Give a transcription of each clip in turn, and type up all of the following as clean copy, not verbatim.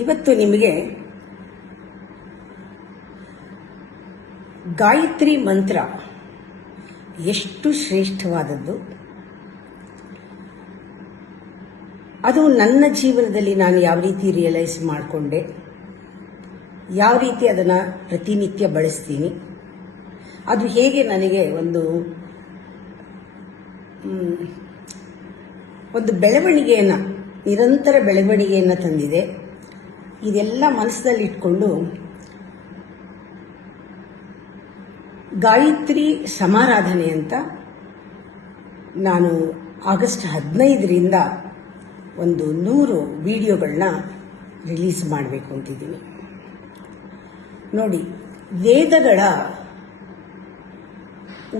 ಇವತ್ತು ನಿಮಗೆ ಗಾಯತ್ರಿ ಮಂತ್ರ ಎಷ್ಟು ಶ್ರೇಷ್ಠವಾದದ್ದು, ಅದು ನನ್ನ ಜೀವನದಲ್ಲಿ ನಾನು ಯಾವ ರೀತಿ ರಿಯಲೈಸ್ ಮಾಡಿಕೊಂಡೆ, ಯಾವ ರೀತಿ ಅದನ್ನು ಪ್ರತಿನಿತ್ಯ ಬಳಸ್ತೀನಿ, ಅದು ಹೇಗೆ ನನಗೆ ಒಂದು ಬೆಳವಣಿಗೆಯನ್ನು, ನಿರಂತರ ಬೆಳವಣಿಗೆಯನ್ನು ತಂದಿದೆ. ಇದೆಲ್ಲ ಮನಸ್ಸಿನಲ್ಲಿ ಇಟ್ಕೊಂಡು ಗಾಯತ್ರಿ ಸಮಾರಾಧನೆ ಅಂತ ನಾನು ಆಗಸ್ಟ್ 15ರಿಂದ 100 ವಿಡಿಯೋಗಳನ್ನ ರಿಲೀಸ್ ಮಾಡಬೇಕು ಅಂತಿದ್ದೀನಿ. ನೋಡಿ, ವೇದಗಳ,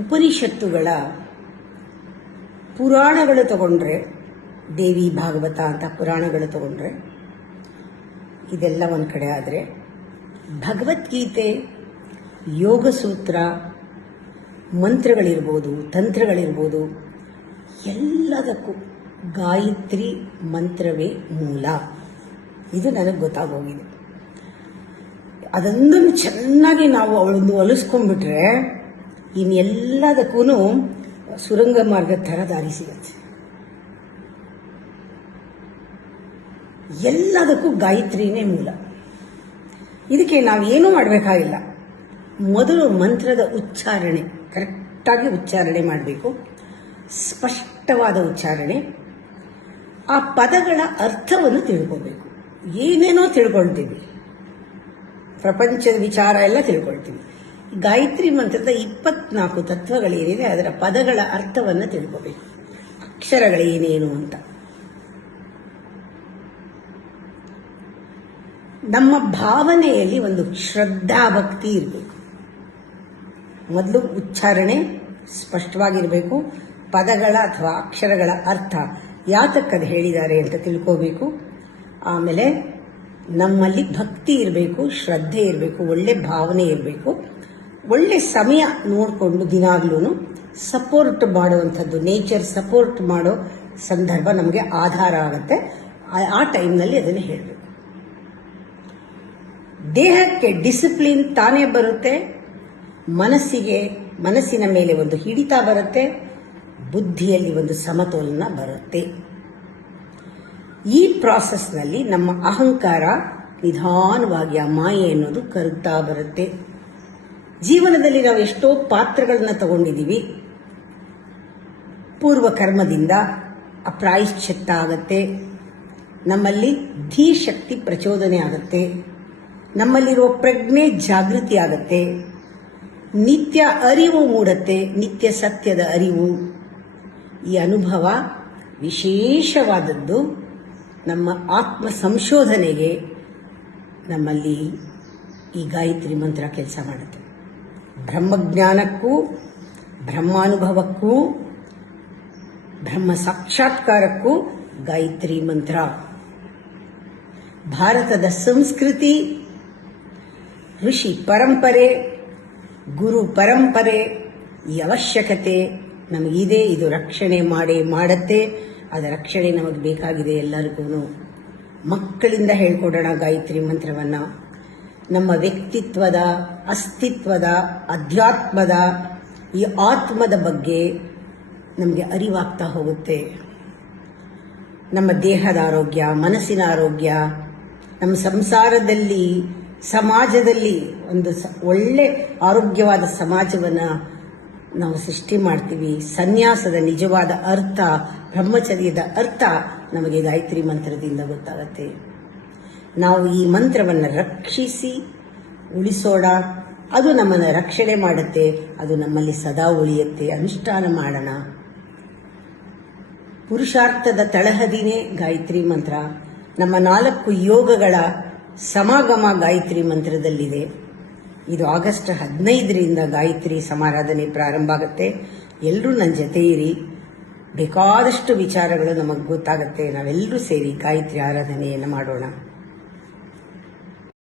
ಉಪನಿಷತ್ತುಗಳ, ಪುರಾಣಗಳು ತಗೊಂಡ್ರೆ, ದೇವಿ ಭಾಗವತ ಅಂತ ಪುರಾಣಗಳು ತಗೊಂಡ್ರೆ ಇದೆಲ್ಲ ಒಂದು ಕಡೆ ಆದರೆ, ಭಗವದ್ಗೀತೆ, ಯೋಗಸೂತ್ರ, ಮಂತ್ರಗಳಿರ್ಬೋದು, ತಂತ್ರಗಳಿರ್ಬೋದು, ಎಲ್ಲದಕ್ಕೂ ಗಾಯತ್ರಿ ಮಂತ್ರವೇ ಮೂಲ. ಇದು ನನಗೆ ಗೊತ್ತಾಗೋಗಿದೆ. ಅದೊಂದನ್ನು ಚೆನ್ನಾಗಿ ನಾವು ಅವಳೊಂದು ಒಲಿಸ್ಕೊಂಡ್ಬಿಟ್ರೆ ಇನ್ನೆಲ್ಲದಕ್ಕೂ ಸುರಂಗ ಮಾರ್ಗ ಥರ ದಾರಿ ಸಿಗುತ್ತೆ. ಎಲ್ಲದಕ್ಕೂ ಗಾಯತ್ರಿನೇ ಮೂಲ. ಇದಕ್ಕೆ ನಾವೇನೂ ಮಾಡಬೇಕಾಗಿಲ್ಲ. ಮೊದಲು ಮಂತ್ರದ ಉಚ್ಚಾರಣೆ ಕರೆಕ್ಟಾಗಿ ಉಚ್ಚಾರಣೆ ಮಾಡಬೇಕು, ಸ್ಪಷ್ಟವಾದ ಉಚ್ಚಾರಣೆ. ಆ ಪದಗಳ ಅರ್ಥವನ್ನು ತಿಳ್ಕೋಬೇಕು. ಏನೇನೋ ತಿಳ್ಕೊಳ್ತೀವಿ, ಪ್ರಪಂಚದ ವಿಚಾರ ಎಲ್ಲ ತಿಳ್ಕೊಳ್ತೀವಿ. ಗಾಯತ್ರಿ ಮಂತ್ರದ 24 ತತ್ವಗಳೇನಿದೆ ಅದರ ಪದಗಳ ಅರ್ಥವನ್ನು ತಿಳ್ಕೋಬೇಕು, ಅಕ್ಷರಗಳೇನೇನು ಅಂತ. ನಮ್ಮ ಭಾವನೆಯಲ್ಲಿ ಒಂದು ಶ್ರದ್ಧಾ ಭಕ್ತಿ ಇರಬೇಕು. ಮೊದಲು ಉಚ್ಚಾರಣೆ ಸ್ಪಷ್ಟವಾಗಿರಬೇಕು, ಪದಗಳ ಅಥವಾ ಅಕ್ಷರಗಳ ಅರ್ಥ ಯಾತಕ್ಕದು ಹೇಳಿದ್ದಾರೆ ಅಂತ ತಿಳ್ಕೋಬೇಕು. ಆಮೇಲೆ ನಮ್ಮಲ್ಲಿ ಭಕ್ತಿ ಇರಬೇಕು, ಶ್ರದ್ಧೆ ಇರಬೇಕು, ಒಳ್ಳೆ ಭಾವನೆ ಇರಬೇಕು. ಒಳ್ಳೆ ಸಮಯ ನೋಡಿಕೊಂಡು ದಿನಾಗ್ಲೂ ಸಪೋರ್ಟ್ ಮಾಡುವಂಥದ್ದು, ನೇಚರ್ ಸಪೋರ್ಟ್ ಮಾಡೋ ಸಂದರ್ಭ ನಮಗೆ ಆಧಾರ ಆಗುತ್ತೆ. ಆ ಟೈಮ್ನಲ್ಲಿ ಅದನ್ನು ಹೇಳಬೇಕು. ದೇಹಕ್ಕೆ ಡಿಸಿಪ್ಲಿನ್ ತಾನೇ ಬರುತ್ತೆ, ಮನಸ್ಸಿನ ಮೇಲೆ ಒಂದು ಹಿಡಿತ ಬರುತ್ತೆ, ಬುದ್ಧಿಯಲ್ಲಿ ಒಂದು ಸಮತೋಲನ ಬರುತ್ತೆ. ಈ ಪ್ರಾಸೆಸ್ನಲ್ಲಿ ನಮ್ಮ ಅಹಂಕಾರ ನಿಧಾನವಾಗಿ, ಆ ಮಾಯೆ ಅನ್ನೋದು ಕರಗ್ತಾ ಬರುತ್ತೆ. ಜೀವನದಲ್ಲಿ ನಾವು ಎಷ್ಟೋ ಪಾತ್ರಗಳನ್ನ ತಗೊಂಡಿದ್ದೀವಿ. ಪೂರ್ವ ಕರ್ಮದಿಂದ ಅಪ್ರಾಯಶ್ಚಿತ್ತ ಆಗತ್ತೆ, ನಮ್ಮಲ್ಲಿ ಧೀಶಕ್ತಿ ಪ್ರಚೋದನೆ ಆಗತ್ತೆ, ನಮ್ಮಲ್ಲಿರುವ ಪ್ರಜ್ಞೆ ಜಾಗೃತಿ ಆಗತ್ತೆ, ನಿತ್ಯ ಅರಿವು ಮೂಡತ್ತೆ, ನಿತ್ಯ ಸತ್ಯದ ಅರಿವು. ಈ ಅನುಭವ ವಿಶೇಷವಾದದ್ದು. ನಮ್ಮ ಆತ್ಮ ಸಂಶೋಧನೆಗೆ ನಮ್ಮಲ್ಲಿ ಈ ಗಾಯತ್ರಿ ಮಂತ್ರ ಕೆಲಸ ಮಾಡುತ್ತೆ. ಬ್ರಹ್ಮಜ್ಞಾನಕ್ಕೂ, ಬ್ರಹ್ಮಾನುಭವಕ್ಕೂ, ಬ್ರಹ್ಮ ಸಾಕ್ಷಾತ್ಕಾರಕ್ಕೂ ಗಾಯತ್ರಿ ಮಂತ್ರ. ಭಾರತದ ಸಂಸ್ಕೃತಿ, ಋಷಿ ಪರಂಪರೆ, ಗುರು ಪರಂಪರೆ, ಈ ಅವಶ್ಯಕತೆ ನಮಗಿದೆ. ಇದು ರಕ್ಷಣೆ ಮಾಡತ್ತೆ. ಅದರ ರಕ್ಷಣೆ ನಮಗೆ ಬೇಕಾಗಿದೆ. ಎಲ್ಲರಿಗೂ ಮಕ್ಕಳಿಂದ ಹೇಳ್ಕೊಡೋಣ ಗಾಯತ್ರಿ ಮಂತ್ರವನ್ನು. ನಮ್ಮ ವ್ಯಕ್ತಿತ್ವದ, ಅಸ್ತಿತ್ವದ, ಅಧ್ಯಾತ್ಮದ, ಈ ಆತ್ಮದ ಬಗ್ಗೆ ನಮಗೆ ಅರಿವಾಗ್ತಾ ಹೋಗುತ್ತೆ. ನಮ್ಮ ದೇಹದ ಆರೋಗ್ಯ, ಮನಸ್ಸಿನ ಆರೋಗ್ಯ, ನಮ್ಮ ಸಂಸಾರದಲ್ಲಿ, ಸಮಾಜದಲ್ಲಿ ಒಂದು ಒಳ್ಳೆ ಆರೋಗ್ಯವಾದ ಸಮಾಜವನ್ನು ನಾವು ಸೃಷ್ಟಿ ಮಾಡ್ತೀವಿ. ಸನ್ಯಾಸದ ನಿಜವಾದ ಅರ್ಥ, ಬ್ರಹ್ಮಚರ್ಯದ ಅರ್ಥ ನಮಗೆ ಗಾಯತ್ರಿ ಮಂತ್ರದಿಂದ ಗೊತ್ತಾಗತ್ತೆ. ನಾವು ಈ ಮಂತ್ರವನ್ನು ರಕ್ಷಿಸಿ ಉಳಿಸೋಣ. ಅದು ನಮ್ಮನ್ನು ರಕ್ಷಣೆ ಮಾಡುತ್ತೆ, ಅದು ನಮ್ಮಲ್ಲಿ ಸದಾ ಉಳಿಯುತ್ತೆ. ಅನುಷ್ಠಾನ ಮಾಡೋಣ. ಪುರುಷಾರ್ಥದ ತಳಹದಿನೇ ಗಾಯತ್ರಿ ಮಂತ್ರ. ನಮ್ಮ 4 ಯೋಗಗಳ ಸಮಾಗಮ ಗಾಯತ್ರಿ ಮಂತ್ರದಲ್ಲಿದೆ. ಇದು ಆಗಸ್ಟ್ 15ರಿಂದ ಗಾಯತ್ರಿ ಸಮಾರಾಧನೆ ಪ್ರಾರಂಭ ಆಗುತ್ತೆ. ಎಲ್ಲರೂ ನನ್ನ ಜೊತೆ ಇರಿ. ಬೇಕಾದಷ್ಟು ವಿಚಾರಗಳು ನಮಗೆ ಗೊತ್ತಾಗುತ್ತೆ. ನಾವೆಲ್ಲರೂ ಸೇರಿ ಗಾಯತ್ರಿ ಆರಾಧನೆಯನ್ನು ಮಾಡೋಣ.